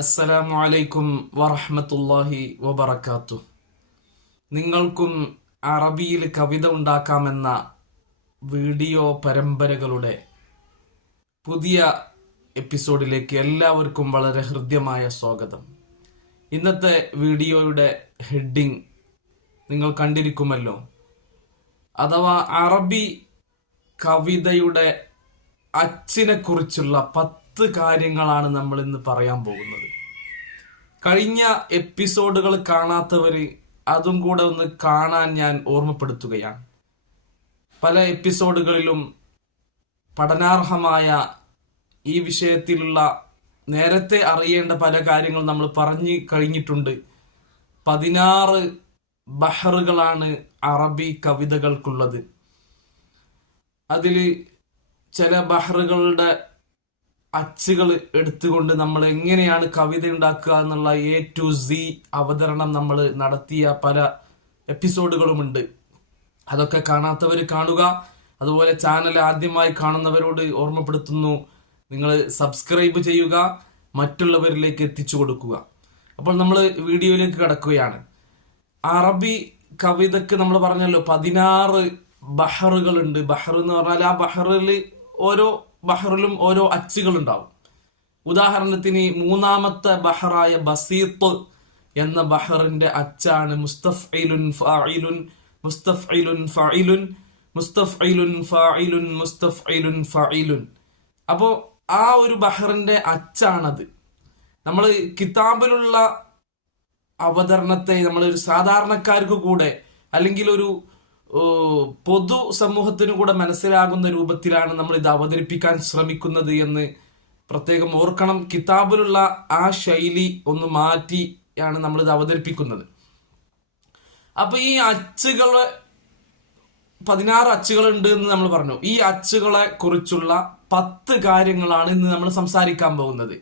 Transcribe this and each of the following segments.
അസ്സലാമു അലൈക്കും വറഹ്മത്തുള്ളാഹി വബറകാതുഹു. നിങ്ങൾക്കും അറബിയിൽ കവിത ഉണ്ടാക്കാമെന്ന വീഡിയോ പരമ്പരകളുടെ പുതിയ എപ്പിസോഡിലേക്ക് എല്ലാവർക്കും വളരെ ഹൃദ്യമായ സ്വാഗതം. ഇന്നത്തെ വീഡിയോയുടെ ഹെഡിങ് നിങ്ങൾ കണ്ടിരിക്കുമല്ലോ. അഥവാ അറബി കവിതയുടെ അച്ചിനെ കുറിച്ചുള്ള 10 കാര്യങ്ങളാണ് നമ്മൾ ഇന്ന് പറയാൻ പോകുന്നത്. കഴിഞ്ഞ എപ്പിസോഡുകൾ കാണാത്തവര് അതും കൂടെ ഒന്ന് കാണാൻ ഞാൻ ഓർമ്മപ്പെടുത്തുകയാണ്. പല എപ്പിസോഡുകളിലും പഠനാർഹമായ ഈ വിഷയത്തിലുള്ള നേരത്തെ അറിയേണ്ട പല കാര്യങ്ങൾ നമ്മൾ പറഞ്ഞു കഴിഞ്ഞിട്ടുണ്ട്. 16 ബഹറുകളാണ് അറബി കവിതകൾക്കുള്ളത്. അതിൽ ചില ബഹറുകളുടെ അച്ചുകൾ എടുത്തുകൊണ്ട് നമ്മൾ എങ്ങനെയാണ് കവിത ഉണ്ടാക്കുക എന്നുള്ള A to Z അവതരണം നമ്മൾ നടത്തിയ പല എപ്പിസോഡുകളുമുണ്ട്. അതൊക്കെ കാണാത്തവർ കാണുക. അതുപോലെ ചാനൽ ആദ്യമായി കാണുന്നവരോട് ഓർമ്മപ്പെടുത്തുന്നു, നിങ്ങൾ സബ്സ്ക്രൈബ് ചെയ്യുക, മറ്റുള്ളവരിലേക്ക് എത്തിച്ചു കൊടുക്കുക. അപ്പോൾ നമ്മൾ വീഡിയോയിലേക്ക് കടക്കുകയാണ്. അറബി കവിതക്ക് നമ്മൾ പറഞ്ഞല്ലോ 16 ബഹറുകളുണ്ട്. ബഹർ എന്ന് പറഞ്ഞാൽ ആ ബഹറിലും ഓരോ അച്ചുകൾ ഉണ്ടാവും. ഉദാഹരണത്തിന് 3ാമത്തെ ബഹറായ ബസീത്ത് എന്ന ബഹറിന്റെ അച്ചാണ് മുസ്തഫ്ഇലുൻ ഫാഇലുൻ മുസ്തഫ്ഇലുൻ ഫാഇലുൻ മുസ്തഫ്ഇലുൻ ഫാഇലുൻ മുസ്തഫ്ഇലുൻ ഫാഇലുൻ. അപ്പോ ആ ഒരു ബഹറിന്റെ അച്ചാണത്. നമ്മൾ കിതാബിലുള്ള അവതരണത്തെ നമ്മൾ ഒരു സാധാരണക്കാർക്ക് കൂടെ അല്ലെങ്കിൽ ഒരു പൊതു സമൂഹത്തിനു കൂടെ മനസ്സിലാകുന്ന രൂപത്തിലാണ് നമ്മൾ ഇത് അവതരിപ്പിക്കാൻ ശ്രമിക്കുന്നത് എന്ന് പ്രത്യേകം ഓർക്കണം. കിതാബിലുള്ള ആ ശൈലി ഒന്ന് മാറ്റിയാണ് നമ്മൾ ഇത് അവതരിപ്പിക്കുന്നത്. അപ്പൊ ഈ അച്ചുകള് 16 അച്ചുകളുണ്ട് എന്ന് നമ്മൾ പറഞ്ഞു. ഈ അച്ചുകളെ കുറിച്ചുള്ള 10 കാര്യങ്ങളാണ് ഇന്ന് നമ്മൾ സംസാരിക്കാൻ പോകുന്നത്.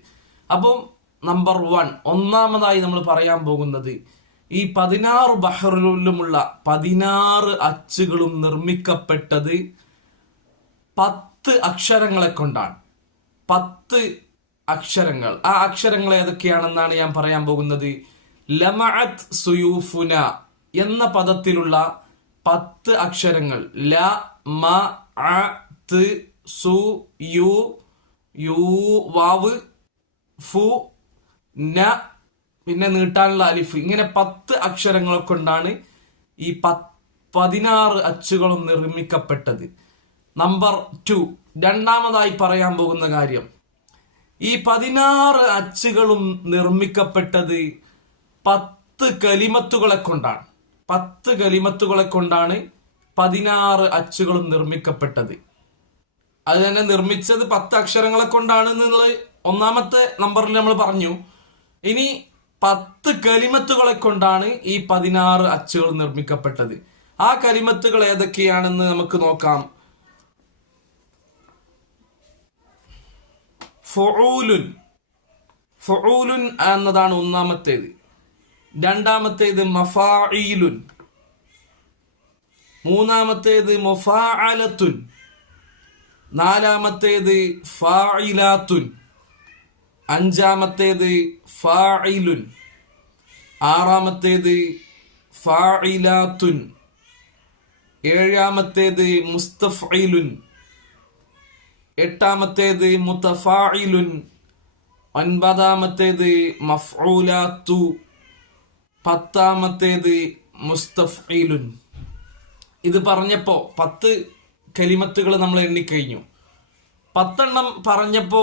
അപ്പം നമ്പർ 1, ഒന്നാമതായി നമ്മൾ പറയാൻ പോകുന്നത് ഈ 16 ബഹറിലുമുള്ള 16 അച്ചുകളും നിർമ്മിക്കപ്പെട്ടത് 10 അക്ഷരങ്ങളെ കൊണ്ടാണ്. 10 അക്ഷരങ്ങൾ. ആ അക്ഷരങ്ങൾ ഏതൊക്കെയാണെന്നാണ് ഞാൻ പറയാൻ പോകുന്നത്. ലമഅത് സുയൂഫുന എന്ന പദത്തിലുള്ള 10 അക്ഷരങ്ങൾ. ല മ അ ത് സു യു യു വാവ് ഫു ന പിന്നെ നീട്ടാനുള്ള അലിഫ്. ഇങ്ങനെ 10 അക്ഷരങ്ങളെ കൊണ്ടാണ് ഈ 16 അച്ചുകളും നിർമ്മിക്കപ്പെട്ടത്. നമ്പർ 2, രണ്ടാമതായി പറയാൻ പോകുന്ന കാര്യം, ഈ 16 അച്ചുകളും നിർമ്മിക്കപ്പെട്ടത് 10 കലിമത്തുകളെ കൊണ്ടാണ്. 10 കലിമത്തുകളെ കൊണ്ടാണ് 16 അച്ചുകളും നിർമ്മിക്കപ്പെട്ടത്. അത് തന്നെ നിർമ്മിച്ചത് 10 അക്ഷരങ്ങളെ കൊണ്ടാണ് എന്നുള്ളത് ഒന്നാമത്തെ നമ്പറിൽ നമ്മൾ പറഞ്ഞു. ഇനി 10 കലിമത്തുകളെ കൊണ്ടാണ് ഈ 16 അച്ചുകൾ നിർമ്മിക്കപ്പെട്ടത്. ആ കലിമത്തുകൾ ഏതൊക്കെയാണെന്ന് നമുക്ക് നോക്കാം. ഫുഊലുൻ. ഫുഊലുൻ എന്നതാണ് ഒന്നാമത്തേത്. രണ്ടാമത്തേത് മഫാഇലുൻ. മൂന്നാമത്തേത് മുഫാഅലത്തുൻ. നാലാമത്തേത് ഫാഇലാത്തുൻ. അഞ്ചാമത്തേത് ഫാഇലുൻ. ആറാമത്തേത് ഫാഇലാത്തുൻ. ഏഴാമത്തേത് മുസ്തഫ്ഇലുൻ. എട്ടാമത്തേത് മുതഫാഇലുൻ. ഒൻപതാമത്തേത് മഫ്ഊലാത്തു. 10ാമത്തേത് മുസ്തഫ്ഇലുൻ. ഇത് പറഞ്ഞപ്പോ 10 കലിമത്തുകൾ നമ്മൾ എണ്ണിക്കഴിഞ്ഞു. 10 എണ്ണം പറഞ്ഞപ്പോ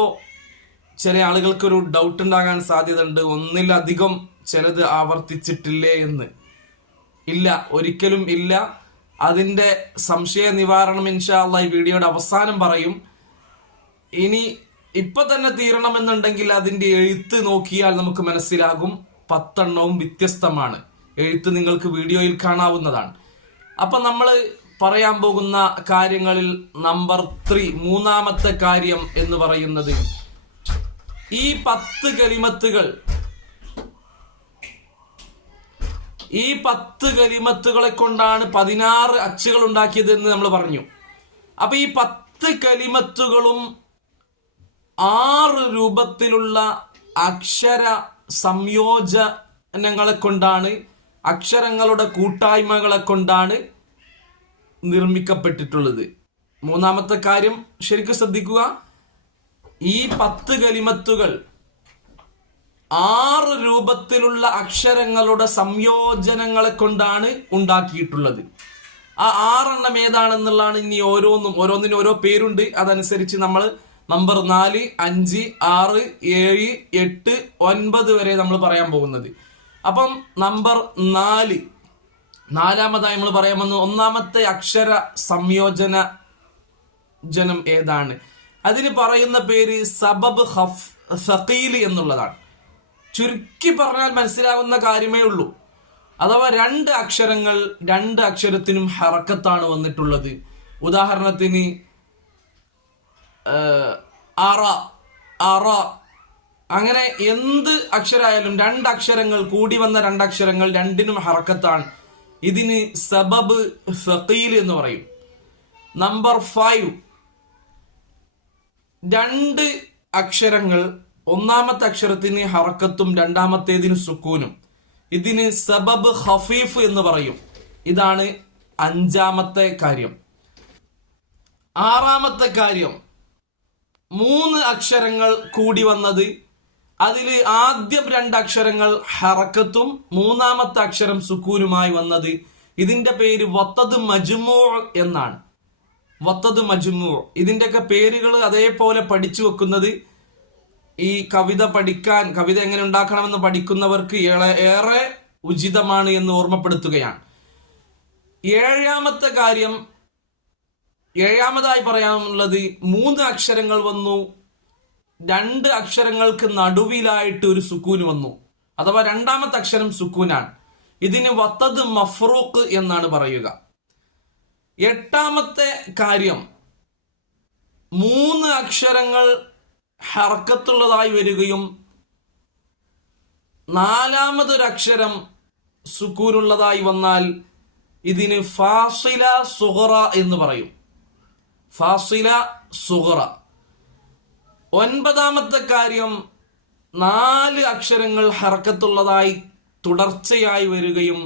ചില ആളുകൾക്കൊരു ഡൗട്ട് ഉണ്ടാകാൻ സാധ്യതയുണ്ട്, ഒന്നിലധികം ചിലത് ആവർത്തിച്ചിട്ടില്ലേ എന്ന്. ഇല്ല, ഒരിക്കലും ഇല്ല. അതിന്റെ സംശയ നിവാരണം ഇൻഷാ അല്ലാഹ് ഈ വീഡിയോയുടെ അവസാനം പറയും. ഇനി ഇപ്പൊ തന്നെ തീരണമെന്നുണ്ടെങ്കിൽ അതിന്റെ എഴുത്ത് നോക്കിയാൽ നമുക്ക് മനസ്സിലാകും 10 എണ്ണവും വ്യത്യസ്തമാണ്. എഴുത്ത് നിങ്ങൾക്ക് വീഡിയോയിൽ കാണാവുന്നതാണ്. അപ്പൊ നമ്മൾ പറയാൻ പോകുന്ന കാര്യങ്ങളിൽ നമ്പർ 3, മൂന്നാമത്തെ കാര്യം എന്ന് പറയുന്നത്, ഈ 10 കലിമത്തുകൾ, ഈ 10 കലിമത്തുകളെ കൊണ്ടാണ് 16 അച്ചുകൾ ഉണ്ടാക്കിയത് എന്ന് നമ്മൾ പറഞ്ഞു. അപ്പൊ ഈ 10 കലിമത്തുകളും 6 രൂപത്തിലുള്ള അക്ഷര സംയോജനങ്ങളെ കൊണ്ടാണ്, അക്ഷരങ്ങളുടെ കൂട്ടായ്മകളെ കൊണ്ടാണ് നിർമ്മിക്കപ്പെട്ടിട്ടുള്ളത്. മൂന്നാമത്തെ കാര്യം ശരിക്കും ശ്രദ്ധിക്കുക, ഈ 10 കലിമത്തുകൾ 6 രൂപത്തിലുള്ള അക്ഷരങ്ങളുടെ സംയോജനങ്ങളെ കൊണ്ടാണ് ഉണ്ടാക്കിയിട്ടുള്ളത്. ആ 6 എണ്ണം ഏതാണെന്നുള്ളതാണ് ഇനി ഓരോന്നിനും ഓരോ പേരുണ്ട്. അതനുസരിച്ച് നമ്മൾ നമ്പർ 4, 5, 6, 7, 8, 9 വരെ നമ്മൾ പറയാൻ പോകുന്നത്. അപ്പം നമ്പർ 4, നാലാമതായി നമ്മൾ പറയാൻ വന്നു, ഒന്നാമത്തെ അക്ഷര സംയോജനം ഏതാണ്? അതിന് പറയുന്ന പേര് സബബ് സഖീൽ എന്നുള്ളതാണ്. ചുരുക്കി പറഞ്ഞാൽ മനസ്സിലാവുന്ന കാര്യമേ ഉള്ളൂ. അഥവാ 2 അക്ഷരങ്ങൾ, 2 അക്ഷരത്തിനും ഹറക്കത്താണ് വന്നിട്ടുള്ളത്. ഉദാഹരണത്തിന് അറ, അറ, അങ്ങനെ എന്ത് അക്ഷരമായാലും 2 അക്ഷരങ്ങൾ കൂടി വന്ന 2 അക്ഷരങ്ങൾ രണ്ടിനും ഹറക്കത്താണ്. ഇതിന് സബബ് സഖീൽ എന്ന് പറയും. നമ്പർ 5, 2 അക്ഷരങ്ങൾ, ഒന്നാമത്തെ അക്ഷരത്തിന് ഹറക്കത്തും രണ്ടാമത്തേതിന് സുക്കൂനും. ഇതിന് സബബ് ഖഫീഫ് എന്ന് പറയും. ഇതാണ് 5-ാമത്തെ കാര്യം. 6-ാമത്തെ കാര്യം, 3 അക്ഷരങ്ങൾ കൂടി വന്നത്, അതിൽ ആദ്യം 2 അക്ഷരങ്ങൾ ഹറക്കത്തും 3-ാമത്തെ അക്ഷരം സുക്കൂനുമായി വന്നത്. ഇതിന്റെ പേര് വത്തദ് മജ്മൂ എന്നാണ്. വത്തദ് മജ്മൂ. ഇതിന്റെയൊക്കെ പേരുകൾ അതേപോലെ പഠിച്ചു വെക്കുന്നത് ഈ കവിത എങ്ങനെ ഉണ്ടാക്കണമെന്ന് പഠിക്കുന്നവർക്ക് ഏറെ ഉചിതമാണ് എന്ന് ഓർമ്മപ്പെടുത്തുകയാണ്. 7-ാമത്തെ കാര്യം, 7-ാമതായി പറയാനുള്ളത്, 3 അക്ഷരങ്ങൾ വന്നു, 2 അക്ഷരങ്ങൾക്ക് നടുവിലായിട്ട് ഒരു സുക്കൂന് വന്നു. അഥവാ 2-ാമത്തെ അക്ഷരം സുക്കൂനാണ്. ഇതിന് വത്തദ് മഫ്റൂഖ് എന്നാണ് പറയുക. 8-ാമത്തെ കാര്യം, 3 അക്ഷരങ്ങൾ ഹർക്കത്തുള്ളതായി വരികയും 4-മതൊരക്ഷരം സുക്കൂനുള്ളതായി വന്നാൽ ഇതിന് ഫാസില സുഗറ എന്ന് പറയും. ഫാസില സുഗറ. 9-ാമത്തെ കാര്യം, 4 അക്ഷരങ്ങൾ ഹർക്കത്തുള്ളതായി തുടർച്ചയായി വരികയും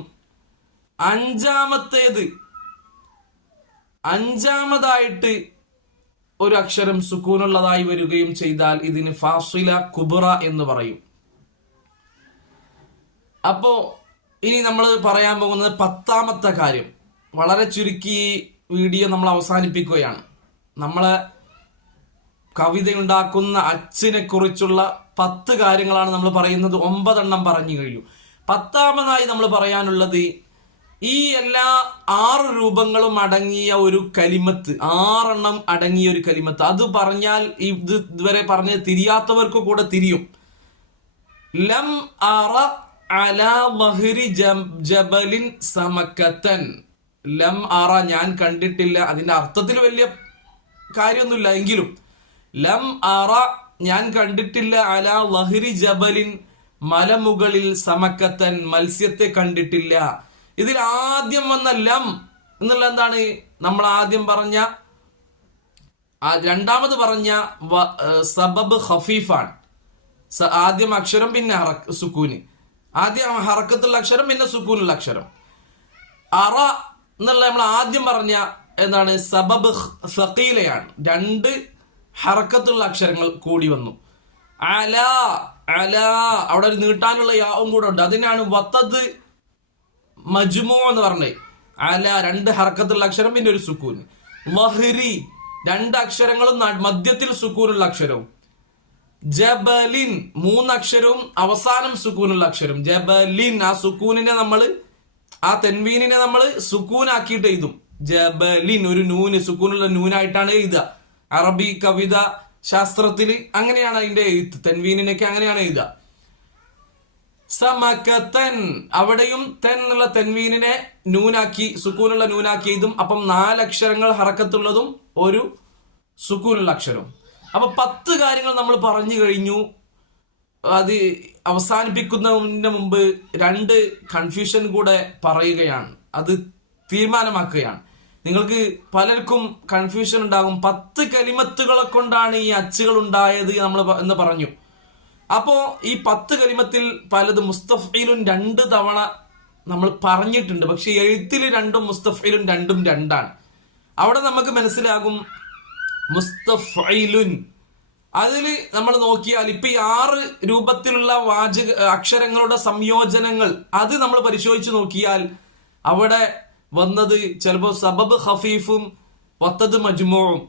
5-മതായിട്ട് ഒരു അക്ഷരം സുക്കൂനുള്ളതായി വരികയും ചെയ്താൽ ഇതിന് ഫാസില കുബ്ര എന്ന് പറയും. അപ്പോ ഇനി നമ്മൾ പറയാൻ പോകുന്നത് 10-ാമത്തെ കാര്യം. വളരെ ചുരുക്കി വീഡിയോ നമ്മൾ അവസാനിപ്പിക്കുകയാണ്. നമ്മളെ കവിതയുണ്ടാക്കുന്ന അച്ചിനെ കുറിച്ചുള്ള 10 കാര്യങ്ങളാണ് നമ്മൾ പറയുന്നത്. 9 എണ്ണം പറഞ്ഞു കഴിഞ്ഞു. 10-ാമതായി നമ്മൾ പറയാനുള്ളത്, ഈ എല്ലാ 6 രൂപങ്ങളും അടങ്ങിയ ഒരു കലിമത്ത്, 6 എണ്ണം അടങ്ങിയ ഒരു കലിമത്ത്, അത് പറഞ്ഞാൽ ഇതുവരെ പറഞ്ഞ് തിരിയാത്തവർക്ക് കൂടെ തിരിയും. ലം അറ അലാ വഹ്രി ജബലിൻ സമക്കത്തൻ. ലം അറ, ഞാൻ കണ്ടിട്ടില്ല. അതിന്റെ അർത്ഥത്തിൽ വലിയ കാര്യമൊന്നുമില്ല, എങ്കിലും ലം അറ, ഞാൻ കണ്ടിട്ടില്ല, അലാ വഹ്രി ജബലിൻ, മലമുകളിൽ, സമക്കത്തൻ, മത്സ്യത്തെ കണ്ടിട്ടില്ല. ഇതിൽ ആദ്യം വന്ന ലം എന്നുള്ള എന്താണ്? നമ്മൾ ആദ്യം പറഞ്ഞ, 2-മത് പറഞ്ഞ സബബ് ഖഫീഫാണ്. ആദ്യം അക്ഷരം പിന്നെ സുക്കൂന്. ആദ്യം ഹറക്കത്തുള്ള അക്ഷരം പിന്നെ സുക്കൂനുള്ള അക്ഷരം. അറ എന്നുള്ള നമ്മൾ ആദ്യം പറഞ്ഞ എന്താണ്? സബബ് സഖീലയാണ്. 2 ഹറക്കത്തുള്ള അക്ഷരങ്ങൾ കൂടി വന്നു. അല, അല, അവിടെ ഒരു നീട്ടാനുള്ള യാവും കൂടെ ഉണ്ട്. അതിനാണ് വത്തദ് മജ്മൂ എന്ന് പറഞ്ഞത്. അല, 2 ഹർക്കത്തുള്ള അക്ഷരം പിന്നെ ഒരു സുക്കൂന്. വഹ്രി, 2 അക്ഷരങ്ങളും മധ്യത്തിൽ സുക്കൂനുള്ള അക്ഷരവും. ജബലിൻ, 3 അക്ഷരവും അവസാനം സുക്കൂനുള്ള അക്ഷരം. ജബലിൻ, ആ സുക്കൂനിനെ നമ്മൾ, ആ തെൻവീനിനെ നമ്മൾ സുക്കൂനാക്കിയിട്ട് എഴുതും. ജബലിൻ, ഒരു നൂന്, സുക്കൂനുള്ള നൂനായിട്ടാണ് എഴുതുക. അറബി കവിത ശാസ്ത്രത്തിൽ അങ്ങനെയാണ് അതിന്റെ എഴുത്ത്. തെൻവീനിനൊക്കെ അങ്ങനെയാണ് എഴുതുക. സമക്കത്തൻ, അവിടെയും തെൻ എന്നുള്ള തെൻവീനിനെ നൂനാക്കി, സുക്കൂനുള്ള നൂനാക്കി എഴുതും. അപ്പം 4 അക്ഷരങ്ങൾ ഹറക്കത്തുള്ളതും ഒരു സുക്കൂനുള്ള അക്ഷരവും. അപ്പൊ 10 കാര്യങ്ങൾ നമ്മൾ പറഞ്ഞു കഴിഞ്ഞു. അത് അവസാനിപ്പിക്കുന്നതിന് മുമ്പ് 2 കൺഫ്യൂഷൻ കൂടെ പറയുകയാണ്, അത് തീരുമാനമാക്കുകയാണ്. നിങ്ങൾക്ക് പലർക്കും കൺഫ്യൂഷൻ ഉണ്ടാകും. 10 കലിമത്തുകളെ കൊണ്ടാണ് ഈ അച്ചുകൾ ഉണ്ടായത് എന്ന് പറഞ്ഞു. അപ്പോ ഈ 10 കലിമത്തിൽ പലത് മുസ്തഫീലുൻ 2 തവണ നമ്മൾ പറഞ്ഞിട്ടുണ്ട്. പക്ഷെ എഴുത്തിൽ രണ്ടും മുസ്തഫീലുൻ രണ്ടും രണ്ടാണ്. അവിടെ നമുക്ക് മനസ്സിലാകും മുസ്തഫീലുൻ. അതില് നമ്മൾ നോക്കിയാൽ ഇപ്പൊ ഈ 6 രൂപത്തിലുള്ള അക്ഷരങ്ങളുടെ സംയോജനങ്ങൾ അത് നമ്മൾ പരിശോധിച്ച് നോക്കിയാൽ അവിടെ വന്നത് ചിലപ്പോ സബബ് ഖഫീഫും വത്തദ് മജ്മൂഉം.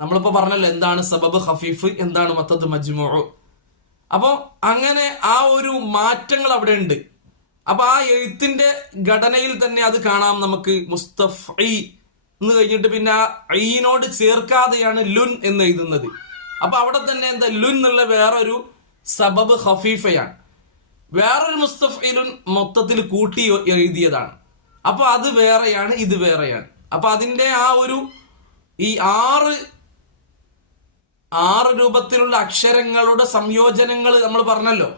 നമ്മളിപ്പോ പറഞ്ഞല്ലോ എന്താണ് സബബ് ഖഫീഫ്, എന്താണ് വത്തദ് മജ്മൂഉ. അപ്പോ അങ്ങനെ ആ ഒരു മാറ്റങ്ങൾ അവിടെ ഉണ്ട്. അപ്പൊ ആ എഴുത്തിന്റെ ഘടനയിൽ തന്നെ അത് കാണാം നമുക്ക്. മുസ്തഫീ എന്ന് കഴിഞ്ഞിട്ട് പിന്നെ ആ ഐനോട് ചേർക്കാതെയാണ് ലുൻ എന്ന് എഴുതുന്നത്. അപ്പൊ അവിടെ തന്നെ എന്താ ലുൻ എന്നുള്ള വേറൊരു സബബ് ഖഫീഫയാണ്. വേറൊരു മുസ്തഫീലുൻ മൊത്തത്തിൽ കൂട്ടി എഴുതിയതാണ്. അപ്പൊ അത് വേറെയാണ്, ഇത് വേറെയാണ്. അപ്പൊ അതിന്റെ ആ ഒരു ഈ 6 രൂപത്തിലുള്ള അക്ഷരങ്ങളുടെ സംയോജനങ്ങൾ നമ്മൾ പറഞ്ഞല്ലോ,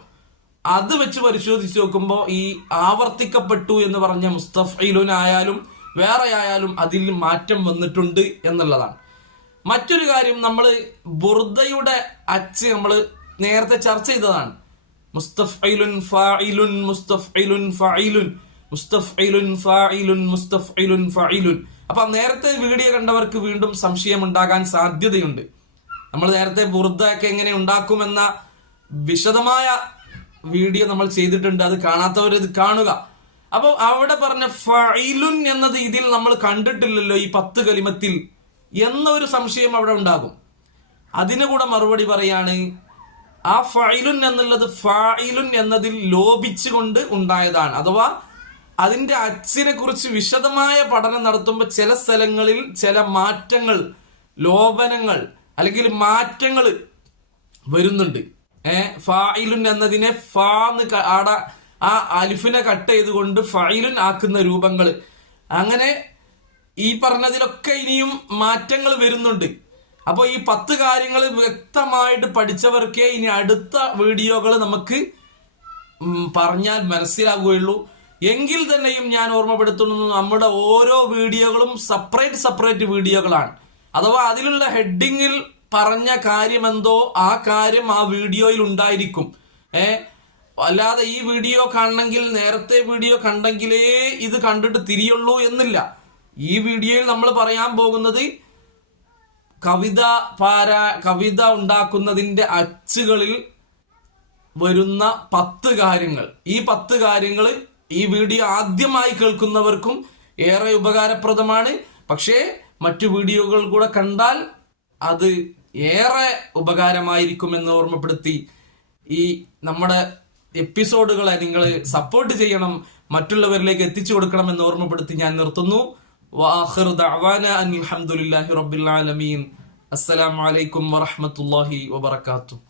അത് വെച്ച് പരിശോധിച്ച് നോക്കുമ്പോൾ ഈ ആവർത്തിക്കപ്പെട്ടു എന്ന് പറഞ്ഞ മുസ്തഫീലുൻ ആയാലും വേറെ ആയാലും അതിൽ മാറ്റം വന്നിട്ടുണ്ട് എന്നുള്ളതാണ്. മറ്റൊരു കാര്യം, നമ്മൾ ബുർദയുടെ അച്ച് നമ്മൾ നേരത്തെ ചർച്ച ചെയ്തതാണ്. മുസ്തഫീലുൻ ഫാഇലുൻ മുസ്തഫീലുൻ ഫാഇലുൻ മുസ്തഫീലുൻ ഫാഇലുൻ മുസ്തഫീലുൻ ഫാഇലുൻ. അപ്പൊ നേരത്തെ വീഡിയോ കണ്ടവർക്ക് വീണ്ടും സംശയം ഉണ്ടാകാൻ സാധ്യതയുണ്ട്. നമ്മൾ നേരത്തെ ബുർദ ഒക്കെ എങ്ങനെ ഉണ്ടാക്കുമെന്ന വിശദമായ വീഡിയോ നമ്മൾ ചെയ്തിട്ടുണ്ട്. അത് കാണാത്തവർ ഇത് കാണുക. അപ്പൊ അവിടെ പറഞ്ഞ ഫഇലുൻ എന്നത് ഇതിൽ നമ്മൾ കണ്ടിട്ടില്ലല്ലോ ഈ 10 കലിമത്തിൽ എന്നൊരു സംശയം അവിടെ ഉണ്ടാകും. അതിന് കൂടെ മറുപടി പറയാണ്, ആ ഫഇലുൻ എന്നുള്ളത് ഫാഇലുൻ എന്നതിൽ ലോപിച്ചുകൊണ്ട് ഉണ്ടായതാണ്. അഥവാ അതിന്റെ അച്ചിനെ കുറിച്ച് വിശദമായ പഠനം നടത്തുമ്പോൾ ചില സ്ഥലങ്ങളിൽ ചില മാറ്റങ്ങൾ, ലോപനങ്ങൾ അല്ലെങ്കിൽ മാറ്റങ്ങൾ വരുന്നുണ്ട്. ഫാഇലുൻ എന്നതിനെ ആ അലിഫിനെ കട്ട് ചെയ്തുകൊണ്ട് ഫഇലുൻ ആക്കുന്ന രൂപങ്ങൾ, അങ്ങനെ ഈ പറഞ്ഞതിലൊക്കെ ഇനിയും മാറ്റങ്ങൾ വരുന്നുണ്ട്. അപ്പോൾ ഈ 10 കാര്യങ്ങൾ വ്യക്തമായിട്ട് പഠിച്ചവർക്കേ ഇനി അടുത്ത വീഡിയോകൾ നമുക്ക് പറഞ്ഞാൽ മനസ്സിലാകുകയുള്ളൂ. എങ്കിൽ തന്നെയും ഞാൻ ഓർമ്മപ്പെടുത്തുന്നു, നമ്മുടെ ഓരോ വീഡിയോകളും സെപ്പറേറ്റ് വീഡിയോകളാണ്. അഥവാ അതിലുള്ള ഹെഡിങ്ങിൽ പറഞ്ഞ കാര്യമെന്തോ ആ കാര്യം ആ വീഡിയോയിൽ ഉണ്ടായിരിക്കും. അല്ലാതെ ഈ വീഡിയോ കാണണമെങ്കിൽ നേരത്തെ വീഡിയോ കണ്ടെങ്കിലേ ഇത് കണ്ടിട്ട് തിരിയുള്ളൂ എന്നില്ല. ഈ വീഡിയോയിൽ നമ്മൾ പറയാൻ പോകുന്നത് കവിത ഉണ്ടാക്കുന്നതിന്റെ അച്ചുകളിൽ വരുന്ന 10 കാര്യങ്ങൾ. ഈ 10 കാര്യങ്ങൾ ഈ വീഡിയോ ആദ്യമായി കേൾക്കുന്നവർക്കും ഏറെ ഉപകാരപ്രദമാണ്. പക്ഷേ മറ്റു വീഡിയോകൾ കൂടെ കണ്ടാൽ അത് ഏറെ ഉപകാരമായിരിക്കുമെന്ന് ഓർമ്മപ്പെടുത്തി ഈ നമ്മുടെ എപ്പിസോഡുകളെ നിങ്ങൾ സപ്പോർട്ട് ചെയ്യണം, മറ്റുള്ളവരിലേക്ക് എത്തിച്ചു കൊടുക്കണമെന്ന് ഓർമ്മപ്പെടുത്തി ഞാൻ നിർത്തുന്നു. വആഖിറു ദഅവാന അൽഹംദുലില്ലാഹി റബ്ബിൽ ആലമീൻ. അസ്സലാമു അലൈക്കും വറഹ്മത്തുള്ളാഹി വബറകാതുഹു.